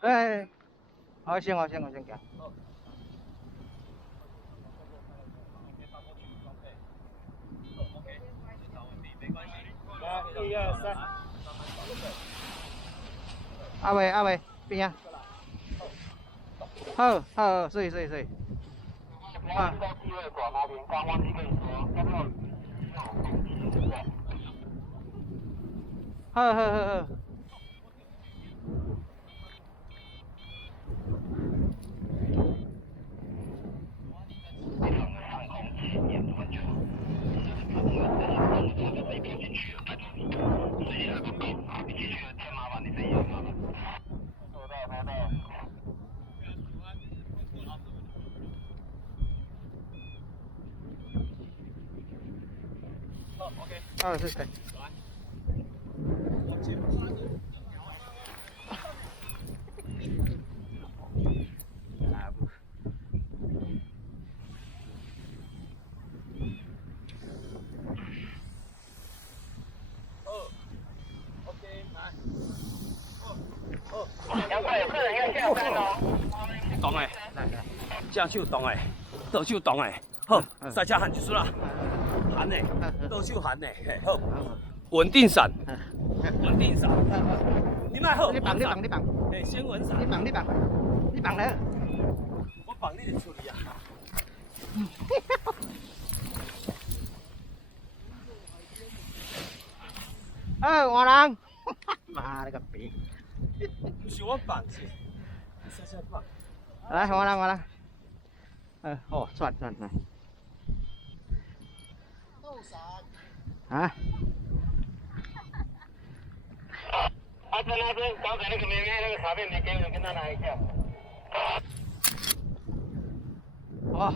哎，好，行，我先行。来，一二三。阿伟，边啊。好，所以。啊。好。好，是。动诶，正手动诶，倒手动诶，好，赛车喊结束啦，喊诶，倒手喊诶，嘿，好，稳定闪，你卖好，你绑，嘿，先稳闪，你绑来。我绑你就处理啊。换人。妈了个逼！不是我绑是，赛车绑。来，换人。算。啊？那边，刚才那个妹妹那个卡片没给我，跟他拿一下。哦。